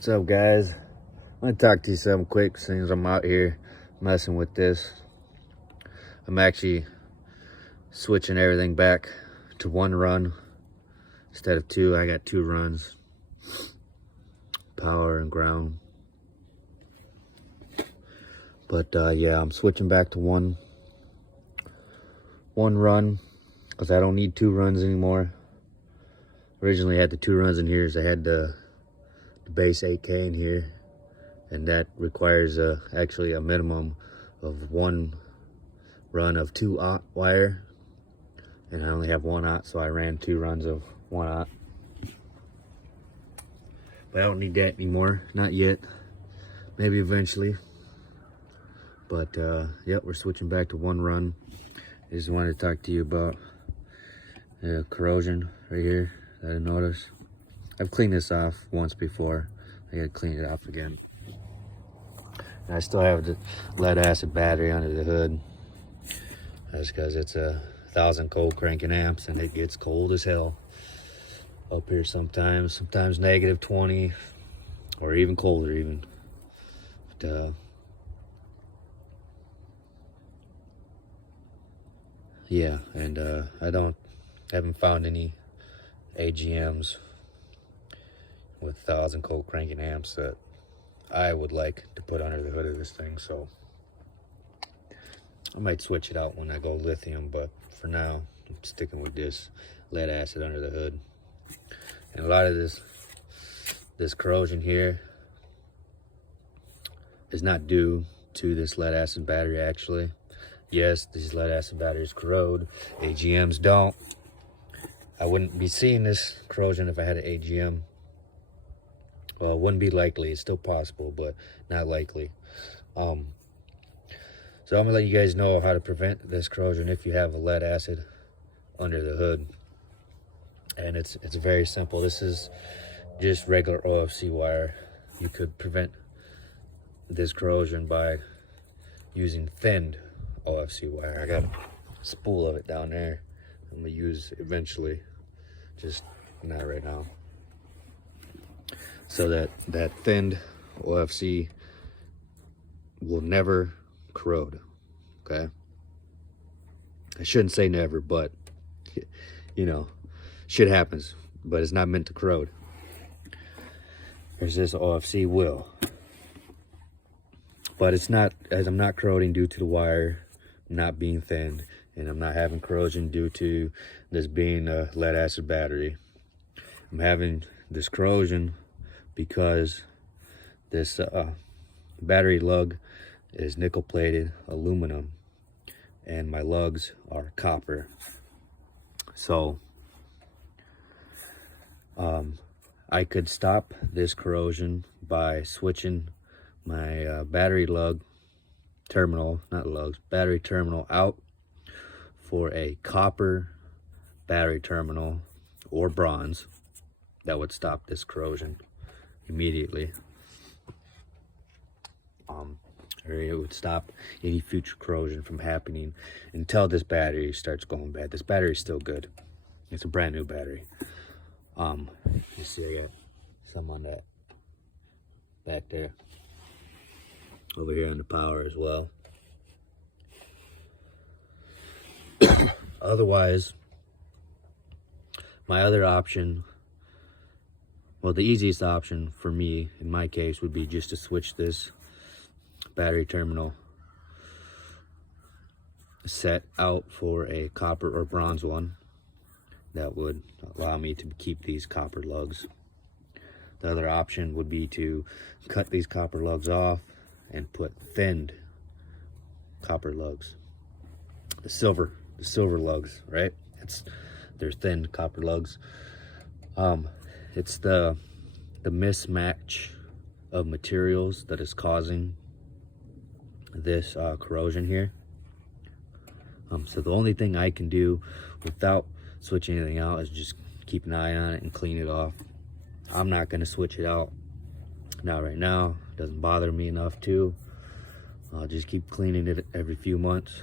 What's up, guys? I'm gonna talk to you something quick since I'm out here messing with this. I'm actually switching everything back to one run instead of two. I got two runs, power and ground. But yeah, I'm switching back to one run because I don't need two runs anymore. Originally I had the two runs in here, so I had the base 8K in here, and that requires actually a minimum of one run of 2/0 wire, and I only have 1/0, so I ran two runs of 1/0. But I don't need that anymore, not yet, maybe eventually. But yep, we're switching back to one run. I just wanted to talk to you about corrosion right here that I noticed. I've cleaned this off once before. I gotta clean it off again. And I still have the lead acid battery under the hood. That's because it's 1,000 cold cranking amps and it gets cold as hell up here sometimes -20 or even colder even. But, yeah, and I haven't found any AGMs with 1,000 cold cranking amps that I would like to put under the hood of this thing, so I might switch it out when I go lithium, but for now I'm sticking with this lead acid under the hood. And a lot of this corrosion here is not due to this lead acid battery. Actually, yes, these lead acid batteries corrode, AGMs don't. I wouldn't be seeing this corrosion if I had an AGM. Well, it wouldn't be likely. It's still possible, but not likely. So I'm gonna let you guys know how to prevent this corrosion if you have a lead acid under the hood. And it's very simple. This is just regular OFC wire. You could prevent this corrosion by using thinned OFC wire. I got a spool of it down there I'm gonna use eventually, just not right now. So that thinned OFC will never corrode, okay? I shouldn't say never, but you know, shit happens, but it's not meant to corrode. There's this OFC will. But it's not, as I'm not corroding due to the wire not being thinned, and I'm not having corrosion due to this being a lead acid battery. I'm having this corrosion because this battery lug is nickel plated aluminum and my lugs are copper. So I could stop this corrosion by switching my battery lug terminal, not lugs, battery terminal out for a copper battery terminal or bronze. That would stop this corrosion immediately. Or it would stop any future corrosion from happening until this battery starts going bad. This battery is still good. It's a brand new battery. You see I got some on that back there. Over here on the power as well. Otherwise, my other option, well, the easiest option for me in my case would be just to switch this battery terminal set out for a copper or bronze one. That would allow me to keep these copper lugs. The other option would be to cut these copper lugs off and put thinned copper lugs. The silver lugs, right? They're thinned copper lugs. It's the mismatch of materials that is causing this corrosion here. So the only thing I can do without switching anything out is just keep an eye on it and clean it off. I'm not going to switch it out, not right now. It doesn't bother me enough to. I'll just keep cleaning it every few months.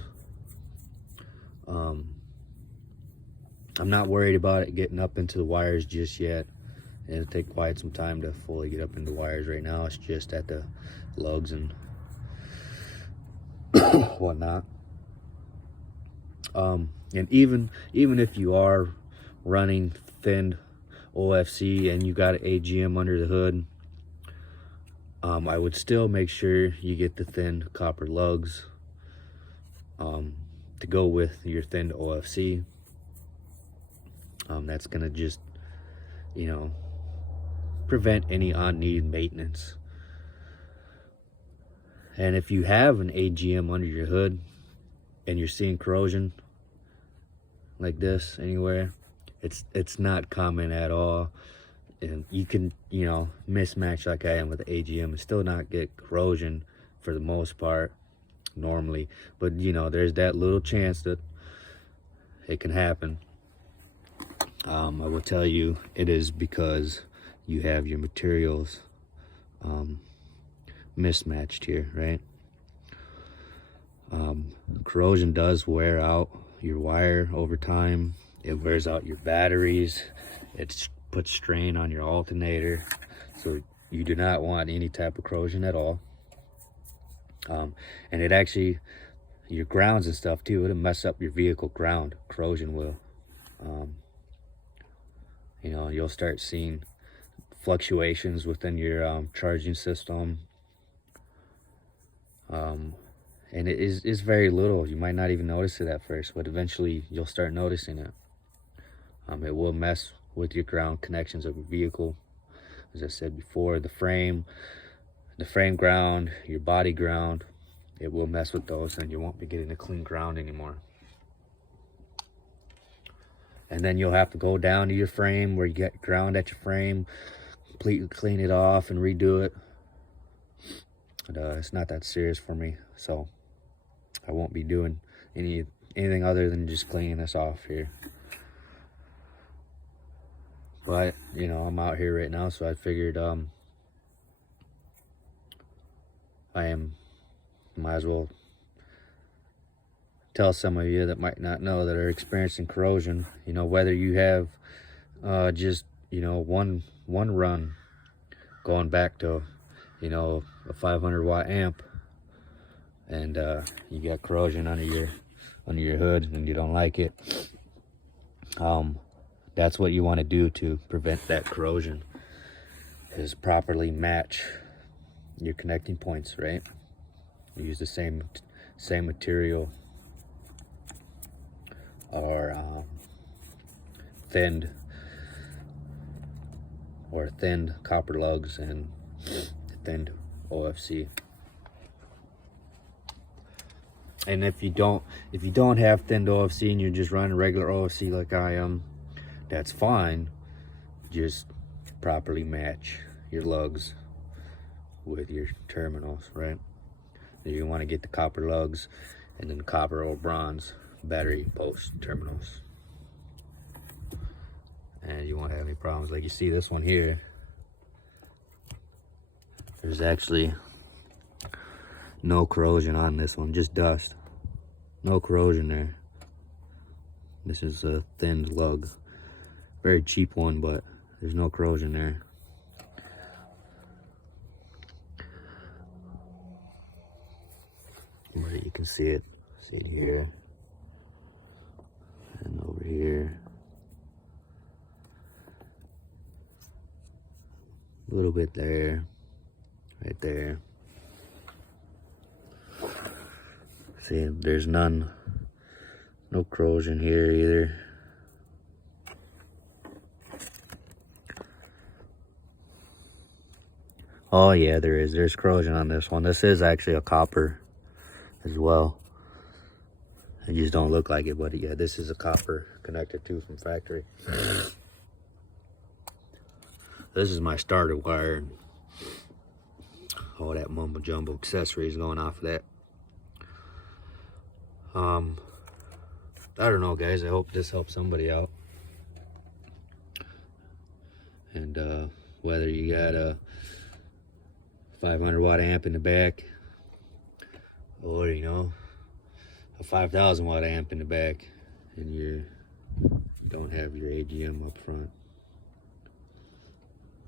I'm not worried about it getting up into the wires just yet. It'll take quite some time to fully get up into wires. Right now it's just at the lugs and whatnot. And even if you are running thinned OFC and you got an AGM under the hood, I would still make sure you get the thinned copper lugs to go with your thinned OFC. That's gonna just, you know, prevent any unneeded maintenance. And if you have an AGM under your hood and you're seeing corrosion like this anywhere, it's not common at all. And you can, you know, mismatch like I am with the AGM and still not get corrosion for the most part normally. But you know, there's that little chance that it can happen. I will tell you, it is because you have your materials mismatched here, right? Corrosion does wear out your wire over time. It wears out your batteries. It puts strain on your alternator. So you do not want any type of corrosion at all. And it actually, your grounds and stuff too, it'll mess up your vehicle ground. Corrosion will. You know, you'll start seeing fluctuations within your charging system. And it is very little. You might not even notice it at first, but eventually you'll start noticing it. It will mess with your ground connections of your vehicle. As I said before, the frame ground, your body ground, it will mess with those, and you won't be getting a clean ground anymore. And then you'll have to go down to your frame where you get ground at your frame, completely clean it off and redo it. But it's not that serious for me, so I won't be doing anything other than just cleaning this off here. But you know, I'm out here right now, so I figured might as well tell some of you that might not know, that are experiencing corrosion, you know, whether you have just, you know, one run going back to, you know, a 500 watt amp, and you got corrosion under your hood and you don't like it. That's what you want to do to prevent that corrosion, is properly match your connecting points, right? Use the same material, or thinned copper lugs and thinned OFC. And if you don't have thinned OFC and you're just running regular OFC like I am, that's fine. Just properly match your lugs with your terminals, right? You want to get the copper lugs and then copper or bronze battery post terminals, and you won't have any problems. Like you see this one here, there's actually no corrosion on this one, just dust. No corrosion there. This is a thinned lug, very cheap one, but there's no corrosion there. But you can see it here and over here, a little bit there, right there. See, there's no corrosion here either. Oh yeah, there's corrosion on this one. This is actually a copper as well. It just don't look like it, but yeah, this is a copper connector too from factory. This is my starter wire. All that mumbo jumbo accessories going off of that. I don't know, guys. I hope this helps somebody out. And whether you got a 500 watt amp in the back, or you know, a 5,000 watt amp in the back, and you don't have your AGM up front,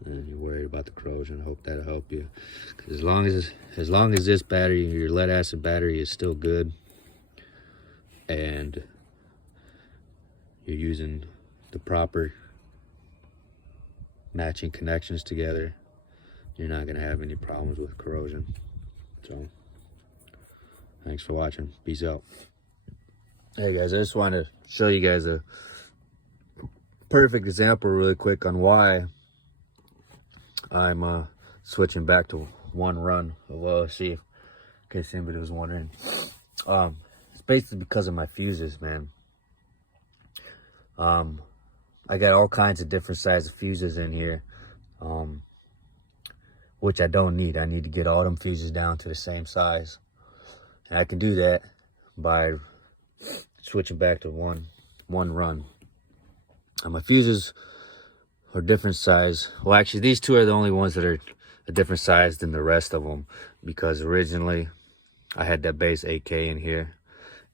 and you're worried about the corrosion. I hope that'll help you. 'Cause as long as this battery, your lead acid battery, is still good, and you're using the proper matching connections together, you're not gonna have any problems with corrosion. So thanks for watching. Peace out. Hey guys, I just want to show you guys a perfect example really quick on why I'm switching back to one run of OSC, in case anybody was wondering. It's basically because of my fuses, man. I got all kinds of different size of fuses in here, which I don't need. I need to get all them fuses down to the same size, and I can do that by switching back to one run. And my fuses are different size. Well, actually, these two are the only ones that are a different size than the rest of them, because originally I had that base 8K in here.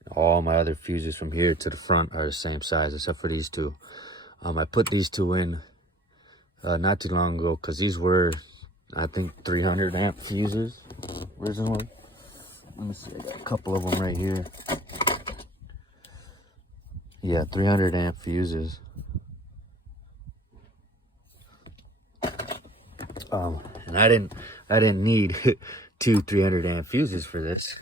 All my other fuses from here to the front are the same size, except for these two. I put these two in not too long ago, because these were, I think, 300 amp fuses originally. Let me see, I got a couple of them right here. Yeah, 300 amp fuses. And I didn't need two 300 amp fuses for this,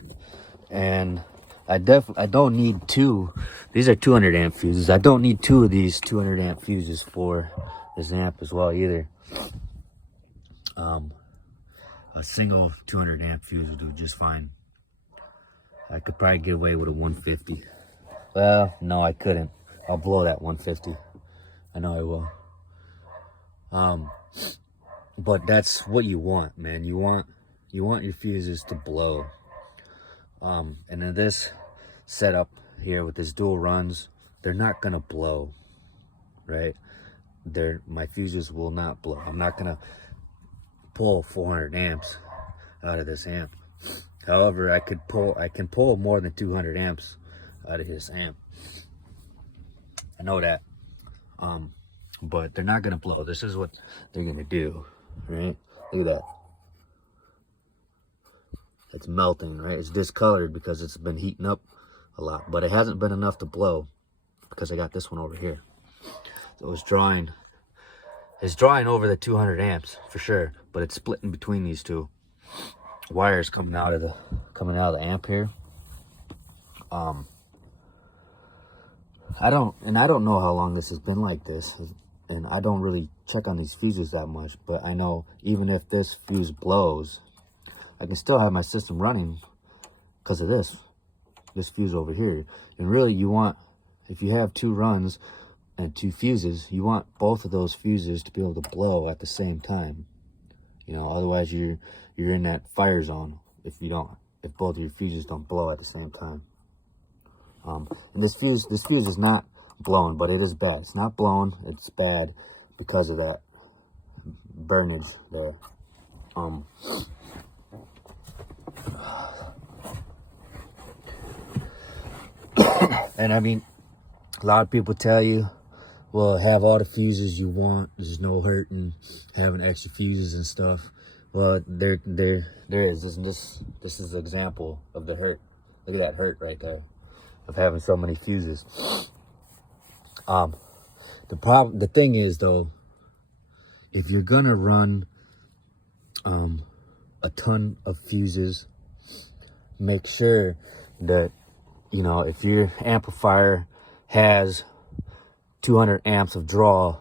and I don't need two. These are 200 amp fuses. I don't need two of these 200 amp fuses for this amp as well either. A single 200 amp fuse will do just fine. I could probably get away with a 150. Well, no, I couldn't. I'll blow that 150. I know I will. But that's what you want, man. You want your fuses to blow. And in this setup here with this dual runs, they're not gonna blow, right? My fuses will not blow. I'm not gonna pull 400 amps out of this amp. However, I can pull more than 200 amps out of this amp. I know that. But they're not gonna blow. This is what they're gonna do, right? Look at that. It's melting, right? It's discolored because it's been heating up a lot, but it hasn't been enough to blow because I got this one over here. So it's drawing over the 200 amps for sure, but it's splitting between these two wires coming out of the amp here. I don't know how long this has been like this, and I don't really check on these fuses that much, but I know even if this fuse blows, I can still have my system running because of this fuse over here. And really, if you have two runs and two fuses, you want both of those fuses to be able to blow at the same time. You know, otherwise you're in that fire zone if both of your fuses don't blow at the same time. And this fuse is not blowing, but it is bad. It's not blowing, it's bad because of that burnage there. And I mean, a lot of people tell you, well, have all the fuses you want. There's no hurt in having extra fuses and stuff. Well, there is. This is an example of the hurt. Look at that hurt right there of having so many fuses. The thing is though, if you're gonna run a ton of fuses, make sure that, you know, if your amplifier has 200 amps of draw,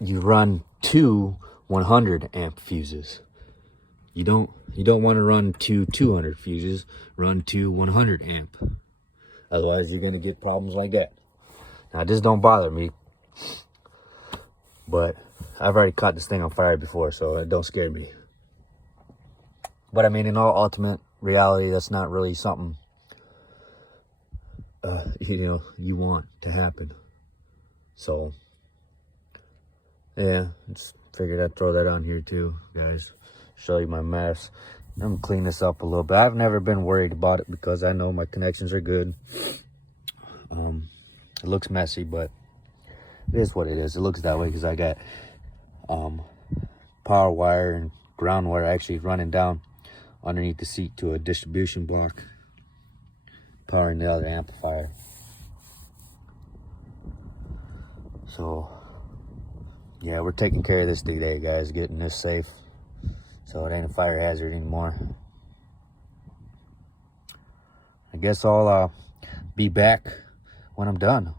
you run two 100 amp fuses. You don't want to run two 200 fuses. Run two 100 amp. Otherwise, you're gonna get problems like that. Now, this don't bother me, but I've already caught this thing on fire before, so it don't scare me. But I mean, in all ultimate reality, that's not really something you want to happen. So yeah, just figured I'd throw that on here too, guys. Show you my mess. I'm gonna clean this up a little bit. I've never been worried about it because I know my connections are good. It looks messy, but it is what it is. It looks that way because I got power wire and ground wire actually running down underneath the seat to a distribution block powering the other amplifier. So yeah, we're taking care of this today, guys, getting this safe so it ain't a fire hazard anymore. I guess I'll be back when I'm done.